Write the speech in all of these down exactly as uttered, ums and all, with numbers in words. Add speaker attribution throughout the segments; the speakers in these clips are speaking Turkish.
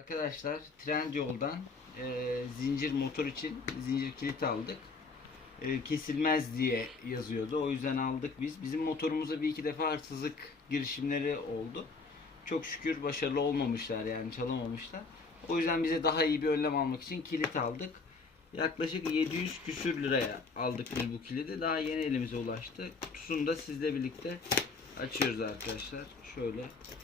Speaker 1: Arkadaşlar Trendyol'dan e, zincir motor için zincir kilit aldık. E, kesilmez diye yazıyordu. O yüzden aldık biz. Bizim motorumuza bir iki defa hırsızlık girişimleri oldu. Çok şükür başarılı olmamışlar, yani çalamamışlar. O yüzden bize daha iyi bir önlem almak için kilit aldık. Yaklaşık yedi yüz küsür liraya aldık biz bu kilidi. Daha yeni elimize ulaştı. Kutusunu da sizle birlikte açıyoruz arkadaşlar. Şöyle.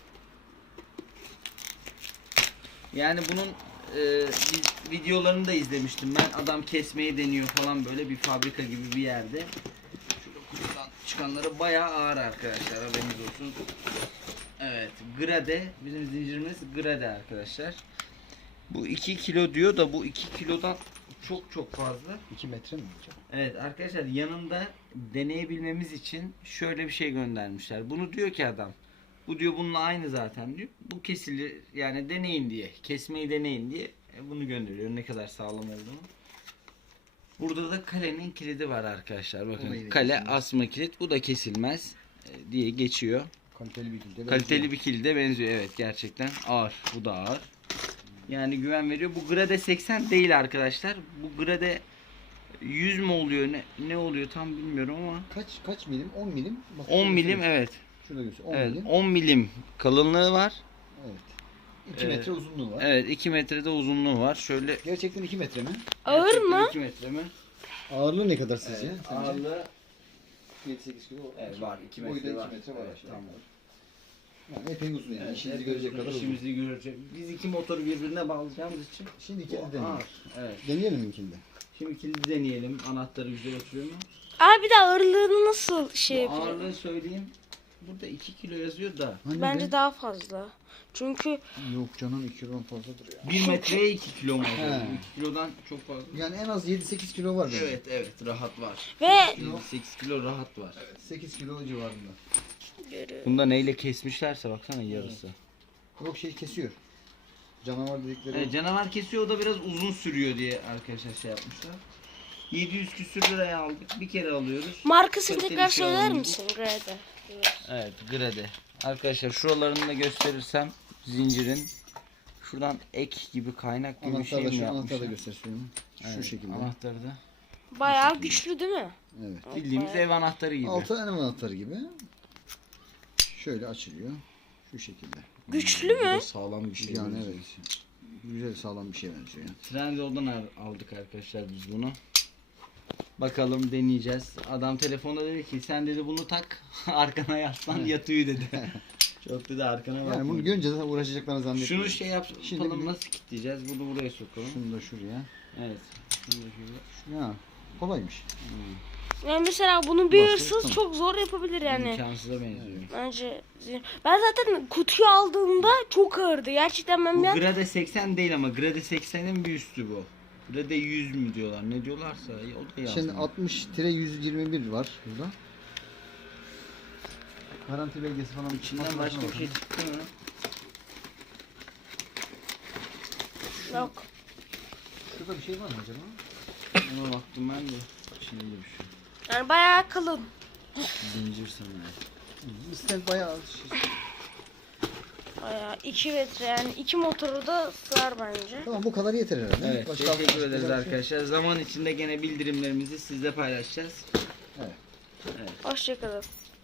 Speaker 1: Yani bunun e, biz videolarını da izlemiştim ben. Adam kesmeyi deniyor falan, böyle bir fabrika gibi bir yerde. Şurada kutudan çıkanları bayağı ağır arkadaşlar, haberiniz olsun. Evet, Grade, bizim zincirimiz Grade arkadaşlar. Bu iki kilo diyor da bu iki kilodan çok çok fazla.
Speaker 2: iki metre mi hocam?
Speaker 1: Evet arkadaşlar, yanında deneyebilmemiz için şöyle bir şey göndermişler. Bunu diyor ki adam, bu diyor bununla aynı zaten diyor. Bu kesilir, yani deneyin diye, kesmeyi deneyin diye bunu gönderiyor, ne kadar sağlam olduğunu. Burada da kalenin kilidi var arkadaşlar. Bakın, kale kesilmez. Asma kilit, bu da kesilmez diye geçiyor.
Speaker 2: Kaliteli bir kilide
Speaker 1: Kaliteli bir kilide benziyor, evet, gerçekten ağır. Bu da ağır. Yani güven veriyor. Bu Grade seksen değil arkadaşlar. Bu Grade yüz mü oluyor, ne ne oluyor tam bilmiyorum ama.
Speaker 2: Kaç kaç milim? on milim. Bak,
Speaker 1: on milim, evet.
Speaker 2: Şurada göster. on
Speaker 1: Evet,
Speaker 2: milim.
Speaker 1: on milim kalınlığı var.
Speaker 2: Evet. iki
Speaker 1: Ee,
Speaker 2: metre uzunluğu var.
Speaker 1: Evet, iki metrede uzunluğu var. Şöyle.
Speaker 2: Gerçekten iki metre mi?
Speaker 3: Ağır mı?
Speaker 1: iki metre mi?
Speaker 2: Ağırlığı ne kadar sizce?
Speaker 1: Evet,
Speaker 2: Sence?
Speaker 1: ağırlığı
Speaker 2: yedi sekiz kilo.
Speaker 1: evet, var. iki
Speaker 2: Boyu da
Speaker 1: metre
Speaker 2: iki
Speaker 1: var.
Speaker 2: metre var.
Speaker 1: Evet,
Speaker 2: aşağı
Speaker 1: tamam.
Speaker 2: yukarı. Yani epey uzun yani.
Speaker 1: Evet,
Speaker 2: İşinizi
Speaker 1: evet,
Speaker 2: görecek kadar uzun.
Speaker 1: İşimizi görecek. Biz iki motoru birbirine bağlayacağımız için.
Speaker 2: Şimdi ikili
Speaker 1: bu
Speaker 2: deneyelim.
Speaker 1: ağır. Evet.
Speaker 2: Deneyelim mi ikili de?
Speaker 1: Şimdi kilidi deneyelim. Anahtarı güzel oturuyor mu?
Speaker 3: Abi bir de ağırlığını nasıl şey
Speaker 1: Bu
Speaker 3: yapıyor?
Speaker 1: ağırlığı söyleyeyim. Burada iki kilo yazıyor da.
Speaker 2: Hani
Speaker 3: Bence
Speaker 2: be?
Speaker 3: daha fazla. Çünkü
Speaker 2: Yok canım, iki kilonun fazladır ya.
Speaker 1: bir metreye iki kilo mu?
Speaker 2: He.
Speaker 1: iki kilodan çok fazla.
Speaker 2: Yani en az yedi sekiz kilo var bence.
Speaker 1: Evet evet, rahat var.
Speaker 3: ve
Speaker 1: yedi sekiz kilo rahat var.
Speaker 2: Evet, sekiz kilo civarında.
Speaker 1: Bunda neyle kesmişlerse baksana yarısı.
Speaker 2: Yok, şey kesiyor. Canavar dedikleri.
Speaker 1: Evet, canavar kesiyor, o da biraz uzun sürüyor diye arkadaşlar şey yapmışlar. yedi yüz küsür liraya aldık. Bir kere alıyoruz.
Speaker 3: markasını
Speaker 1: Kaliteli
Speaker 3: tekrar
Speaker 1: bir şey
Speaker 3: söyler
Speaker 1: alındı.
Speaker 3: misin Grade?
Speaker 1: Evet, Grade. Arkadaşlar şuralarını da gösterirsem zincirin şuradan ek gibi, kaynak gibi bir şey
Speaker 2: Anahtarı da
Speaker 1: mi
Speaker 2: şu
Speaker 1: yapmışlar?
Speaker 2: anahtarı da gösteriyorum. Şu
Speaker 1: Evet,
Speaker 2: şekilde.
Speaker 1: Anahtarı da
Speaker 3: Bayağı güçlü değil mi?
Speaker 2: Evet.
Speaker 1: bildiğimiz ev anahtarı gibi.
Speaker 2: Altı ev anahtarı gibi. Şöyle açılıyor. Şu şekilde.
Speaker 3: Güçlü
Speaker 1: Bu
Speaker 3: mü?
Speaker 1: da sağlam bir şey.
Speaker 2: Yani
Speaker 1: benziyor.
Speaker 2: evet. Güzel, sağlam bir şey benziyor yani.
Speaker 1: Trendyol'dan al- aldık arkadaşlar biz bunu. Bakalım, deneyeceğiz. Adam telefonda dedi ki sen dedi bunu tak arkana yaslan yat uyu dedi. Çok dedi arkana bak.
Speaker 2: Yani bunu görünce zaten uğraşacaklarını zannetmiyorum.
Speaker 1: Şunu şey yap,
Speaker 2: Şimdi
Speaker 1: yapalım,
Speaker 2: bir-
Speaker 1: nasıl kilitleyeceğiz? Bunu buraya sokalım.
Speaker 2: Şunu da şuraya.
Speaker 1: Evet. Şunu da şuraya.
Speaker 2: Ya kolaymış.
Speaker 3: Yani mesela bunu bir
Speaker 2: Basın,
Speaker 3: hırsız
Speaker 2: tamam.
Speaker 3: çok zor yapabilir yani.
Speaker 1: İmkansıza benziyor.
Speaker 3: Bence ben zaten kutuyu aldığımda çok ağırdı. Gerçekten ben
Speaker 1: Bu
Speaker 3: bir an-
Speaker 1: Grade seksen değil ama Grade seksenin bir üstü bu. Grade yüz mü diyorlar, ne diyorlarsa o da yazmıyor.
Speaker 2: Şimdi altmış yüz yirmi bir var burada. Garanti belgesi falan
Speaker 1: İçinden başka bir şey çıktı mı?
Speaker 3: yok.
Speaker 2: Şurada bir şey var mı acaba?
Speaker 1: Ona baktım ben de. Şimdi bir şey.
Speaker 3: Yani bayağı kalın.
Speaker 1: Zincir sanırım.
Speaker 2: İster bayağı şey.
Speaker 3: Bayağı iki metre, yani iki motoru da sığar bence.
Speaker 2: Tamam, bu kadar yeter herhalde.
Speaker 1: Evet,
Speaker 2: Başka
Speaker 1: teşekkür
Speaker 2: başka
Speaker 1: ederiz
Speaker 2: bir şey-
Speaker 1: arkadaşlar. Zaman içinde gene bildirimlerimizi sizle paylaşacağız.
Speaker 2: Evet.
Speaker 3: Hoşçakalın.